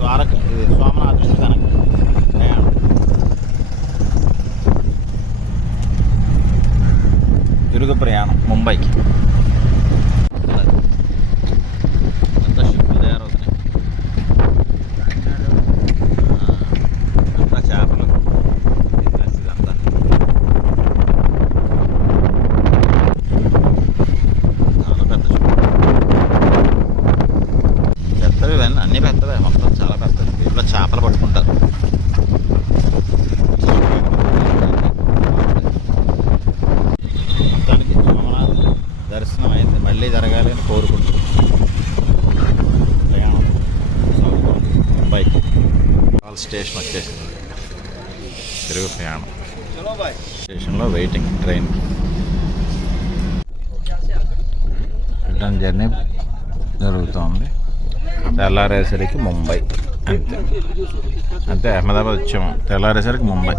ద్వారక ఇది సోమనాథ్ కనుక ప్రయాణం. తిరుగు ప్రయాణం ముంబైకి. అంతా షిప్పులు తయారవుతున్నాయి. అంతా చేపలు బిజినెస్ ఇదంతా. చాలా పెద్ద షిప్. పెద్దవి ఇవన్నీ అన్నీ పెద్దవే, మొత్తం చాలా పెద్దవి. దీంట్లో చేపలు పట్టుకుంటారు. మొత్తానికి సోమనాథ్ దర్శనం అయింది. మళ్ళీ జరగాలి అని కోరుకుంటున్నాం. ప్రయాణం ముంబై స్టేషన్ వచ్చేసింది. తిరుగు ప్రయాణం స్టేషన్లో వెయిటింగ్ ట్రైన్కి. రిటర్న్ జర్నీ జరుగుతోంది. తెల్లారేసరికి ముంబై. అంతే అహ్మదాబాద్ వచ్చాము. తెల్లారేసరికి ముంబై.